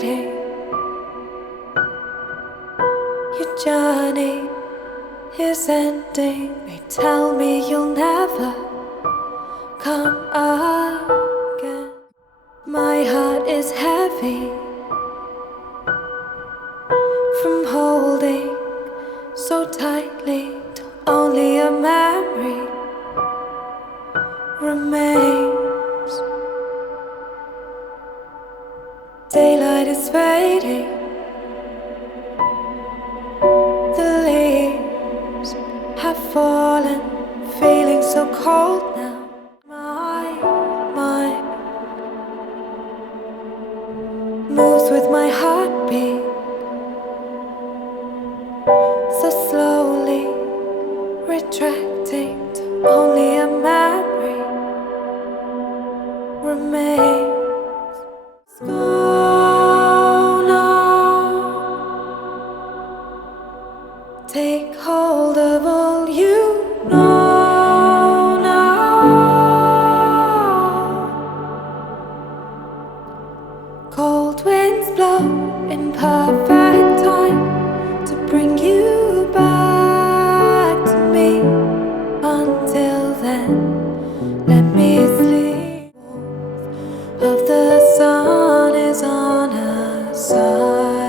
fading. Your journey is ending. They tell me you'll never come again. My heart is heavy from holding so tightly till only a memory remains. Daylight is fading. The leaves have fallen, feeling so cold now. My mind moves with my heartbeat, so slowly retracting till only a memory remains. Go now, take hold of all you know now. Cold winds blow in perfect time to bring you back to me. Until then, let me sleep. Of the sun is on our side.